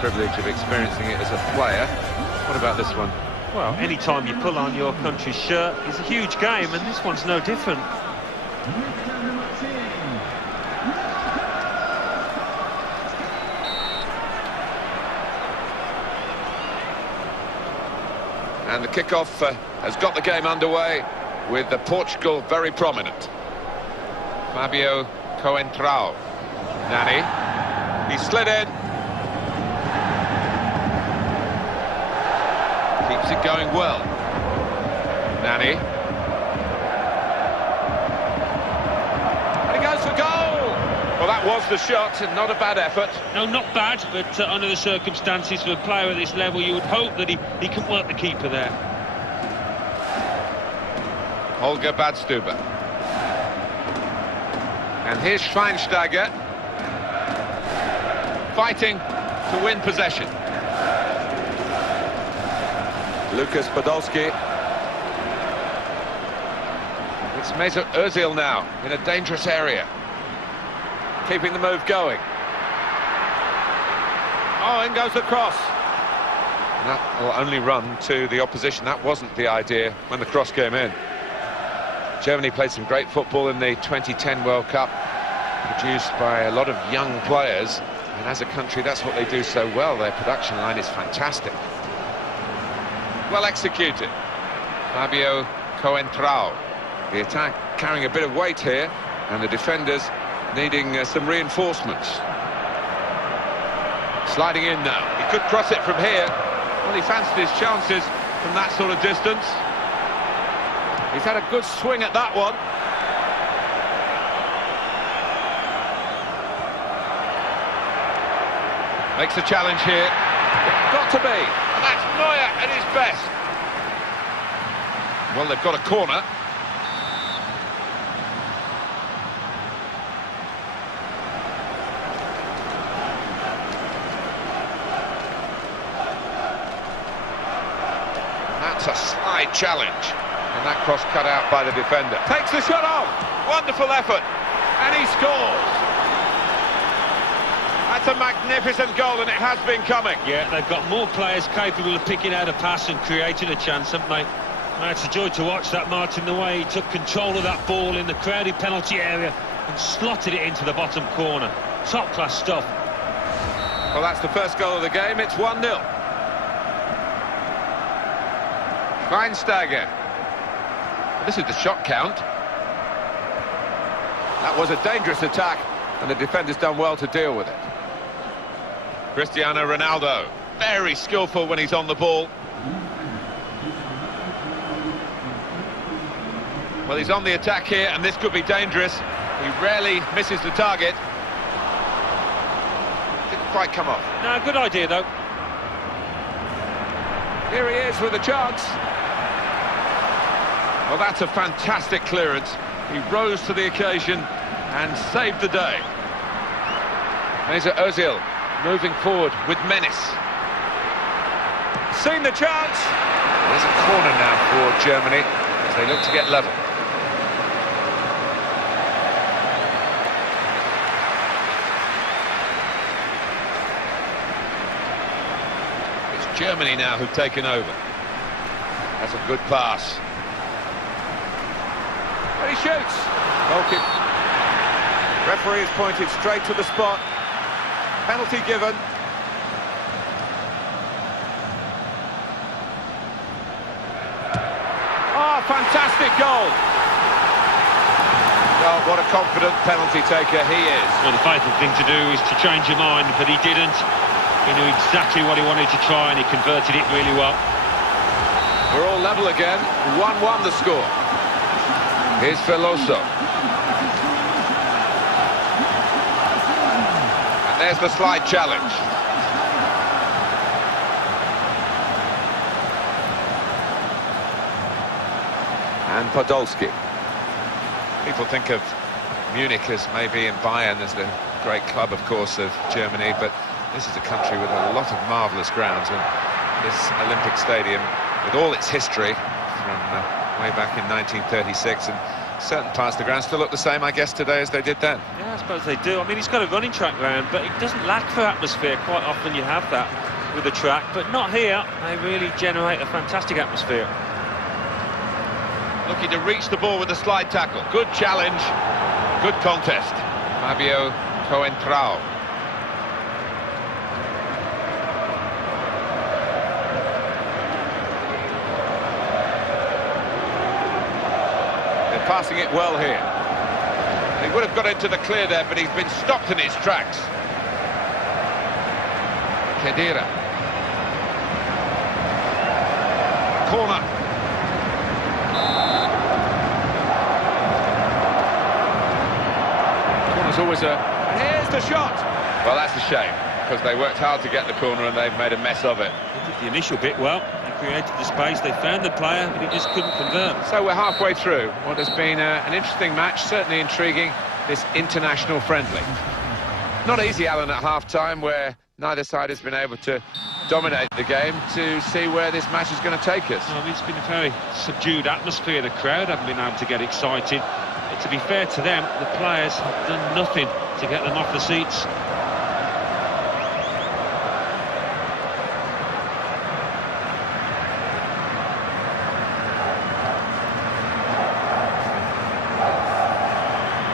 privilege of experiencing it as a player. What about this one? Well, any time you pull on your country's shirt is a huge game, and this one's no different. And the kickoff has got the game underway with Portugal very prominent. Fabio Coentrão. Nani. He slid in. Keeps it going well. Nani. And he goes for goal! Well, that was the shot, and not a bad effort. No, not bad, but under the circumstances for a player at this level, you would hope that he can work the keeper there. Holger Badstuber. And here's Schweinsteiger. Fighting to win possession. Lucas Podolski. It's Mesut Ozil now in a dangerous area. Keeping the move going. Oh, in goes the cross. And that will only run to the opposition. That wasn't the idea when the cross came in. Germany played some great football in the 2010 World Cup, produced by a lot of young players, and as a country that's what they do so well. Their production line is fantastic. Well executed. Fabio Coentrão. The attack carrying a bit of weight here, and the defenders needing some reinforcements. Sliding in now. He could cross it from here. Well, he fancied his chances from that sort of distance. He's had a good swing at that one. Makes a challenge here. Got to be. And that's Neuer at his best. Well, they've got a corner. That's a slide challenge. And that cross cut out by the defender. Takes the shot off. Wonderful effort. And he scores. That's a magnificent goal, and it has been coming. Yeah, they've got more players capable of picking out a pass and creating a chance, haven't they? Well, it's a joy to watch that, Martin, the way he took control of that ball in the crowded penalty area and slotted it into the bottom corner. Top-class stuff. Well, that's the first goal of the game. It's 1-0. Schweinsteiger. This is the shot count. That was a dangerous attack, and the defender's done well to deal with it. Cristiano Ronaldo, very skillful when he's on the ball. Well, he's on the attack here, and this could be dangerous. He rarely misses the target. Didn't quite come off. No, good idea, though. Here he is with a chance. Well, that's a fantastic clearance. He rose to the occasion and saved the day. Mesut Ozil moving forward with menace. Seen the chance. There's a corner now for Germany as they look to get level. It's Germany now who've taken over. That's a good pass. And he shoots. Okay. Referee has pointed straight to the spot. Penalty given. Oh, fantastic goal. Well, what a confident penalty taker he is. Well, the fatal thing to do is to change your mind, but he didn't. He knew exactly what he wanted to try, and he converted it really well. We're all level again. 1-1 the score. Here's Veloso. And there's the slide challenge. And Podolski. People think of Munich as maybe in Bayern as the great club, of course, of Germany, but this is a country with a lot of marvellous grounds, and this Olympic Stadium, with all its history from way back in 1936, and Certain parts of the ground still look the same, I guess, today as they did then. Yeah, I suppose they do. I mean, he's got a running track round, but it doesn't lack for atmosphere. Quite often you have that with a track, but not here. They really generate a fantastic atmosphere. Looking to reach the ball with a slide tackle. Good challenge, good contest. Fabio Coentrao. They're passing it well here. He would have got into the clear there, but he's been stopped in his tracks. Khedira. Corner. Corner's always a... And here's the shot! Well, that's a shame, because they worked hard to get the corner and they've made a mess of it. They did the initial bit well. They created the space, they found the player, but he just couldn't convert. So we're halfway through what has been an interesting match, certainly intriguing, this international friendly. Not easy, Alan, at half-time, where neither side has been able to dominate the game, to see where this match is going to take us. I mean, it's been a very subdued atmosphere. The crowd haven't been able to get excited. But to be fair to them, the players have done nothing to get them off the seats.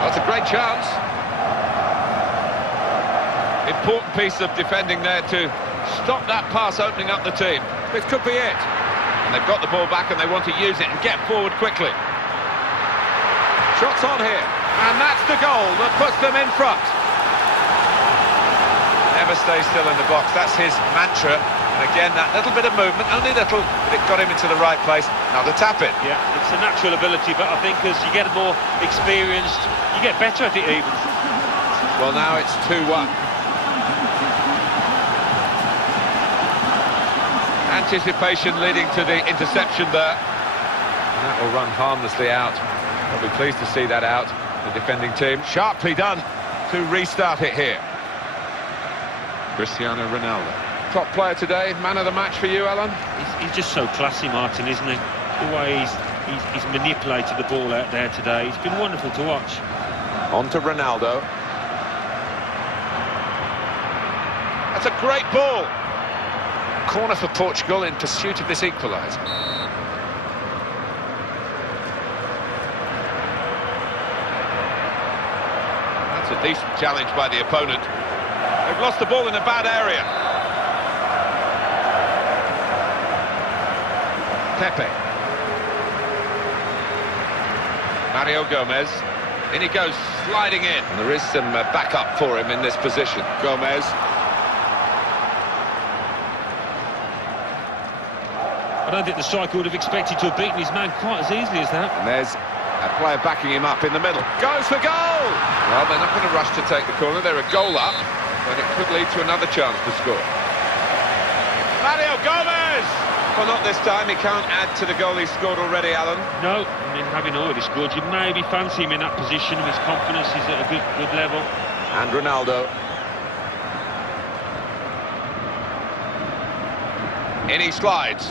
That's a great chance. Important piece of defending there to stop that pass opening up the team. This could be it. And they've got the ball back and they want to use it and get forward quickly. Shots on here. And that's the goal that puts them in front. Never stay still in the box. That's his mantra. And again, that little bit of movement, only little, but it got him into the right place. Now to tap it. Yeah, it's a natural ability, but I think as you get more experienced, you get better at it even. Well, now it's 2-1. Anticipation leading to the interception there. And that will run harmlessly out. I'll be pleased to see that out, the defending team. Sharply done to restart it here. Cristiano Ronaldo. Top player today, man of the match for you, Alan? He's just so classy, Martin, isn't he? The way he's manipulated the ball out there today. It's been wonderful to watch. On to Ronaldo. That's a great ball. Corner for Portugal in pursuit of this equaliser. That's a decent challenge by the opponent. They've lost the ball in a bad area. Pepe. Mario Gomez. In he goes, sliding in. And there is some backup for him in this position. Gomez. I don't think the striker would have expected to have beaten his man quite as easily as that. And there's a player backing him up in the middle. Goes for goal! Well, they're not going to rush to take the corner. They're a goal up, but it could lead to another chance to score. Mario Gomez! Well, not this time. He can't add to the goal he scored already, Alan. No, I mean, having already scored, you'd maybe fancy him in that position. His confidence is at a good level. And Ronaldo. In he slides.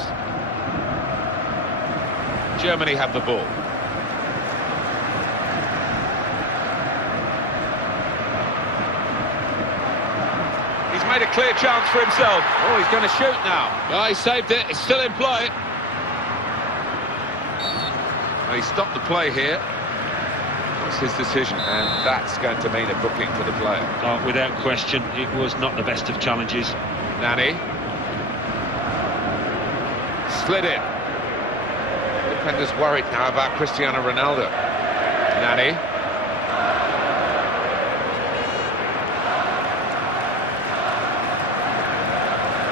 Germany have the ball. He's made a clear chance for himself. Oh, he's going to shoot now. Oh, he saved it. It's still in play. Well, he stopped the play here. What's his decision? And that's going to mean a booking for the player. Oh, without question, it was not the best of challenges. Nani. Slid in. Defenders worried now about Cristiano Ronaldo. Nani.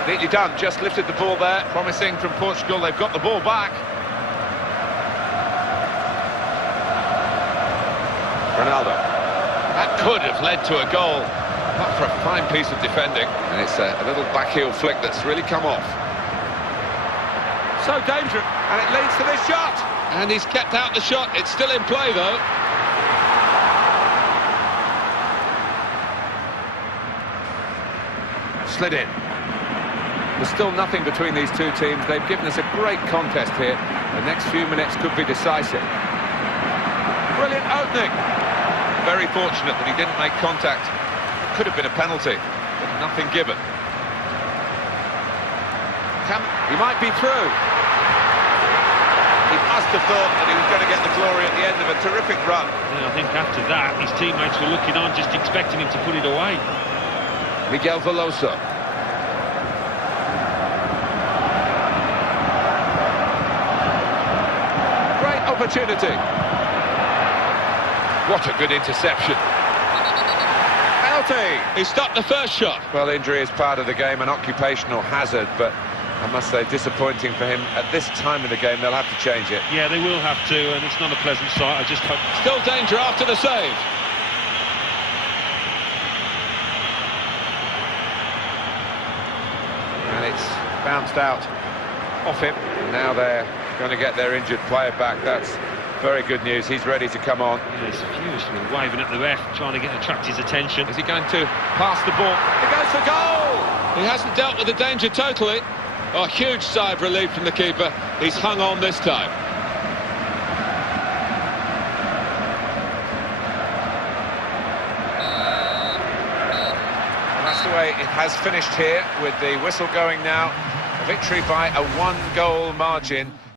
Neatly done, just lifted the ball there. Promising from Portugal, they've got the ball back. Ronaldo. That could have led to a goal, but for a fine piece of defending. And it's a little backheel flick that's really come off. So dangerous, and it leads to this shot. And he's kept out the shot. It's still in play, though. Slid in. There's still nothing between these two teams. They've given us a great contest here. The next few minutes could be decisive. brilliant opening. Very fortunate that he didn't make contact. Could have been a penalty, but nothing given. He might be through. He must have thought that he was going to get the glory at the end of a terrific run. Yeah, I think after that, his teammates were looking on, just expecting him to put it away. Miguel Veloso. Great opportunity. What a good interception. Penalty. He stopped the first shot. Well, injury is part of the game, an occupational hazard, but I must say disappointing for him. At this time in the game, they'll have to change it. Yeah, they will have to, and it's not a pleasant sight. I just hope... Still danger after the save. And it's bounced out off him. And now they're going to get their injured player back. That's very good news. He's ready to come on. Yeah, he's furiously waving at the ref, trying to attract his attention. Is he going to pass the ball? He goes for goal! He hasn't dealt with the danger totally. Oh, huge sigh of relief from the keeper. He's hung on this time. And that's the way it has finished here, with the whistle going now. A victory by a one-goal margin.